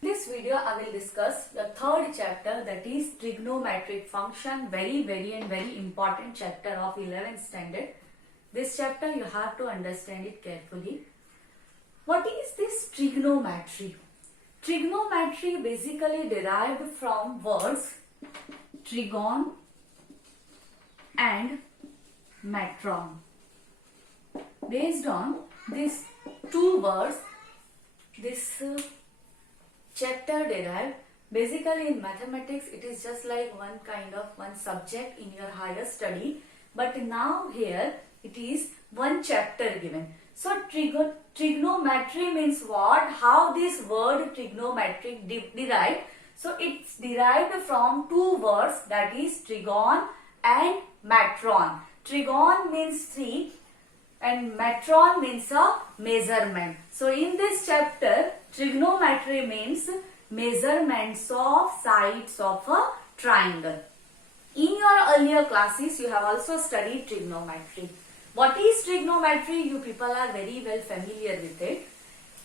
In this video, I will discuss the third chapter, that is trigonometric function, very important chapter of 11th standard. This chapter you have to understand it carefully. What is this trigonometry? Trigonometry basically derived from words trigon and metron. Based on these two words, this chapter derived. Basically in mathematics it is just like one subject in your higher study, but now here it is one chapter given. So trigonometry means what? How this word trigonometric derived? So it's derived from two words, that is trigon and metron. Trigon means 3 and metron means a measurement. So in this chapter, trigonometry means measurements of sides of a triangle. In your earlier classes, you have also studied trigonometry. What is trigonometry? You people are very well familiar with it.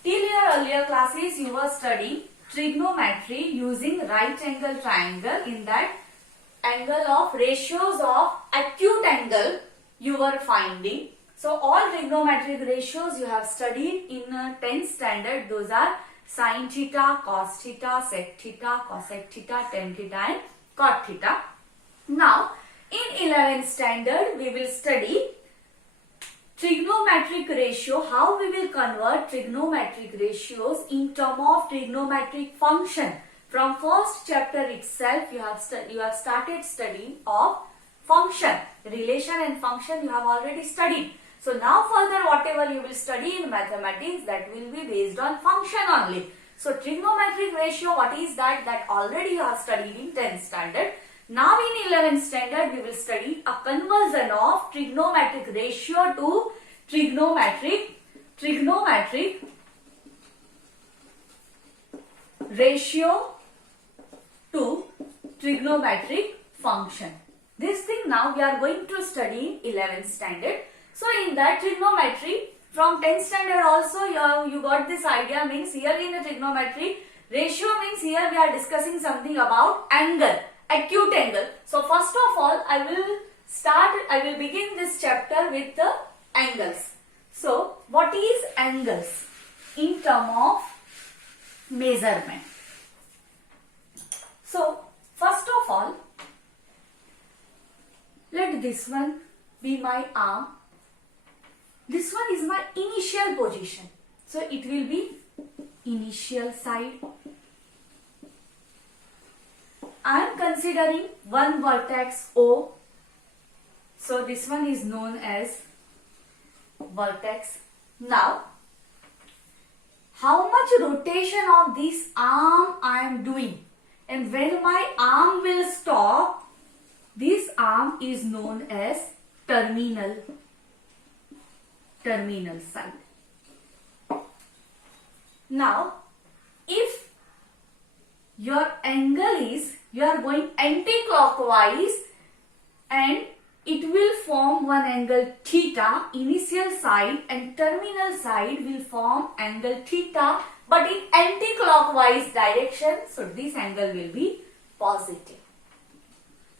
Till your earlier classes, you were studying trigonometry using right angle triangle. In that, angle of ratios of acute angle you were finding. So all trigonometric ratios you have studied in 10th standard. Those are sin theta, cos theta, sec theta, cosec theta, tan theta and cot theta. Now in 11th standard we will study trigonometric ratio, how we will convert trigonometric ratios in term of trigonometric function. From first chapter itself you have started studying of function. Relation and function you have already studied. So now further whatever you will study in mathematics, that will be based on function only. So trigonometric ratio, what is that? That already you have studied in 10th standard. Now in 11th standard we will study a conversion of trigonometric ratio to trigonometric ratio to trigonometric function. This thing now we are going to study in 11th standard. So in that trigonometry, from 10th standard also you got this idea, means here in the trigonometry, ratio means here we are discussing something about angle, acute angle. So first of all I will begin this chapter with the angles. So what is angles in term of measurement? So first of all, let this one be my arm. This one is my initial position. So it will be initial side. I am considering one vertex O. So this one is known as vertex. Now, how much rotation of this arm I am doing, and when my arm will stop, this arm is known as terminal side. Now, if your angle is, you are going anti-clockwise and it will form one angle theta, initial side, and terminal side will form angle theta, but in anti-clockwise direction, so this angle will be positive.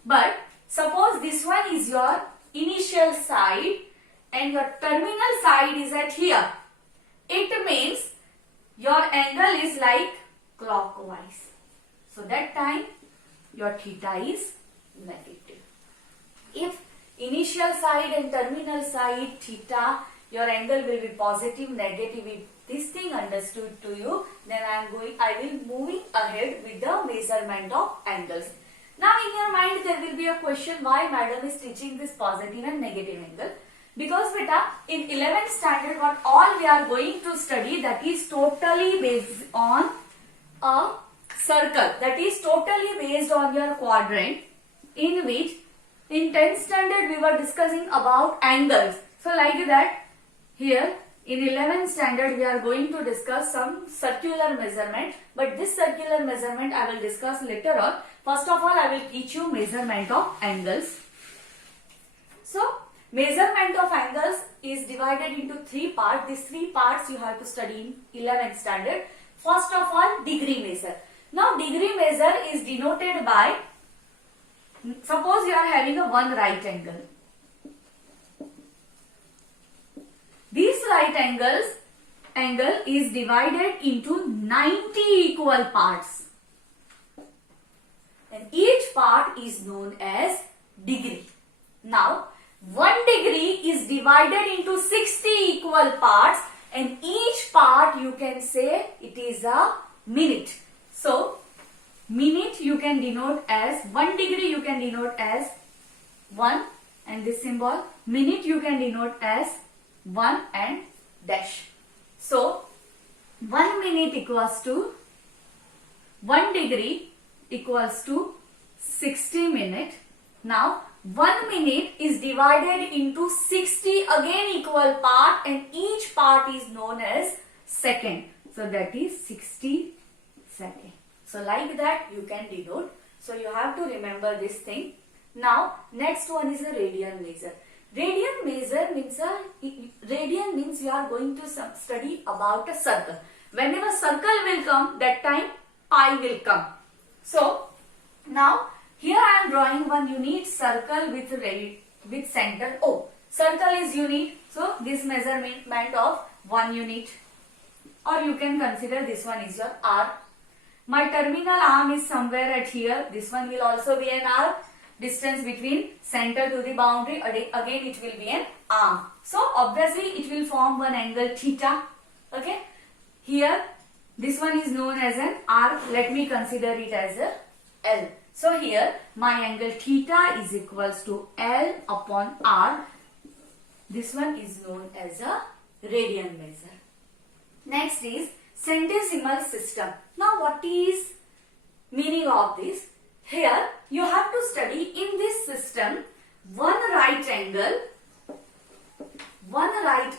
But suppose this one is your initial side and your terminal side is at here. It means your angle is like clockwise. So that time your theta is negative. If initial side and terminal side theta, your angle will be positive, negative. If this thing understood to you, then I will moving ahead with the measurement of angles. Now in your mind there will be a question, why madam is teaching this positive and negative angle? Because beta, in 11th standard what all we are going to study, that is totally based on a circle, that is totally based on your quadrant, in which in 10th standard we were discussing about angles. So like that, here in 11th standard we are going to discuss some circular measurement, but this circular measurement I will discuss later on. First of all I will teach you measurement of angles. So measurement of angles is divided into three parts. These three parts you have to study in 11th standard. First of all, degree measure. Now degree measure is denoted by, suppose you are having a one right angle. This right angle is divided into 90 equal parts. And each part is known as degree. Now, 1 degree is divided into 60 equal parts, and each part you can say it is a minute. So, minute you can denote as 1 degree, you can denote as 1 and this symbol. Minute you can denote as 1 and dash. So, 1 minute equals to 1 degree equals to 60 minutes. Now, 1 minute is divided into 60 again equal part, and each part is known as second. So, that is 60 seconds. So, like that you can denote. So, you have to remember this thing. Now, next one is a radian measure. Radian means you are going to study about a circle. Whenever circle will come, that time pi will come. So, now here I am drawing one unit circle with center O. Circle is unit, so this measurement of 1 unit, or you can consider this one is your R. My terminal arm is somewhere at here. This one will also be an R. Distance between center to the boundary, again it will be an arm. So obviously it will form one angle theta. Okay. Here this one is known as an R. Let me consider it as a L. So here my angle theta is equals to L upon R. This one is known as a radian measure. Next is centesimal system. Now what is meaning of this? Here you have to study in this system one right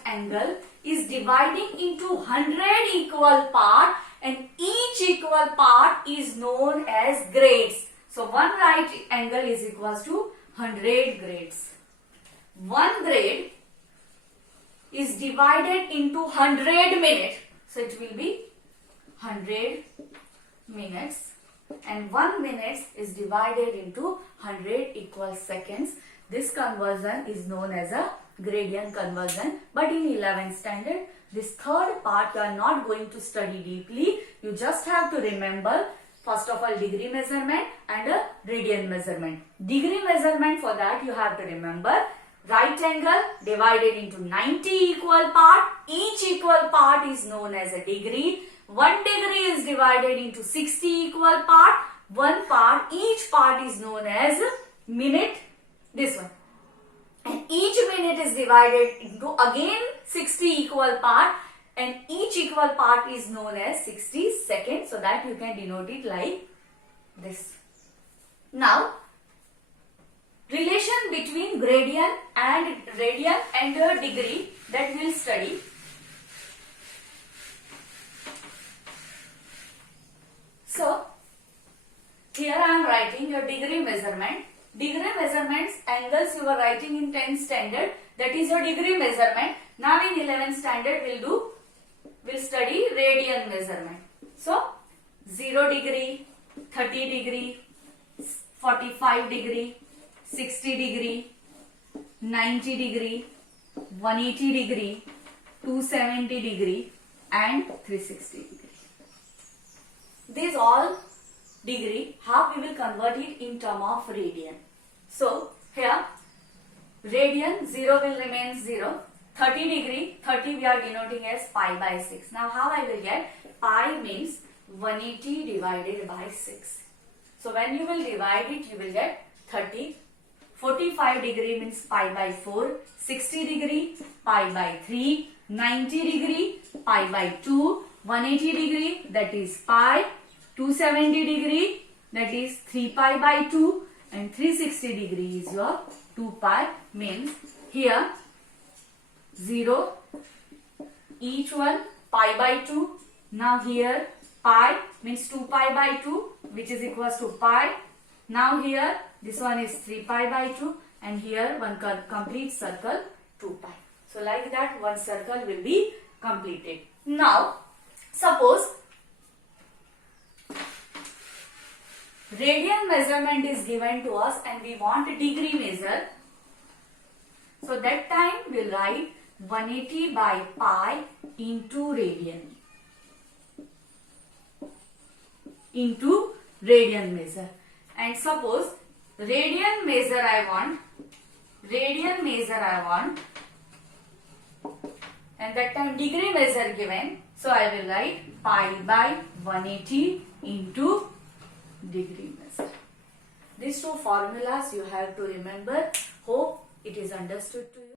angle is dividing into 100 equal part, and each equal part is known as grades. So one right angle is equals to 100 grades. One grade is divided into 100 minutes. So it will be 100 minutes. And 1 minute is divided into 100 equal seconds. This conversion is known as a gradient conversion. But in 11th standard, this third part you are not going to study deeply. You just have to remember first of all degree measurement and a radian measurement. Degree measurement, for that you have to remember right angle divided into 90 equal part. Each equal part is known as a degree. 1 degree is divided into 60 equal part. One part, each part is known as minute. This one. And each minute is divided into again 60 equal part. And each equal part is known as 60 seconds. So that you can denote it like this. Now, relation between radian and degree, that we will study. So, here I am writing your degree measurement. Degree measurements, angles you are writing in 10th standard, that is your degree measurement. Now in 11th standard we'll study radian measurement. So, 0 degree, 30 degree, 45 degree, 60 degree, 90 degree, 180 degree, 270 degree and 360 degree. These all degree, how we will convert it in term of radian. So, here radian 0 will remain 0. 30 degree, 30 we are denoting as pi by 6. Now how I will get? Pi means 180 divided by 6. So when you will divide it, you will get 30. 45 degree means pi by 4. 60 degree, pi by 3. 90 degree, pi by 2. 180 degree, that is pi. 270 degree, that is 3 pi by 2. And 360 degree is your 2 pi, means here 0, each one pi by 2. Now here pi means 2 pi by 2, which is equals to pi. Now here this one is 3 pi by 2, and here one complete circle 2 pi. So like that one circle will be completed. Now suppose radian measurement is given to us and we want degree measure. So that time we'll write 180 by pi into radian. Into radian measure. And suppose radian measure I want, and that time degree measure given. So I will write pi by 180 into degree measure. These two formulas you have to remember. Hope it is understood to you.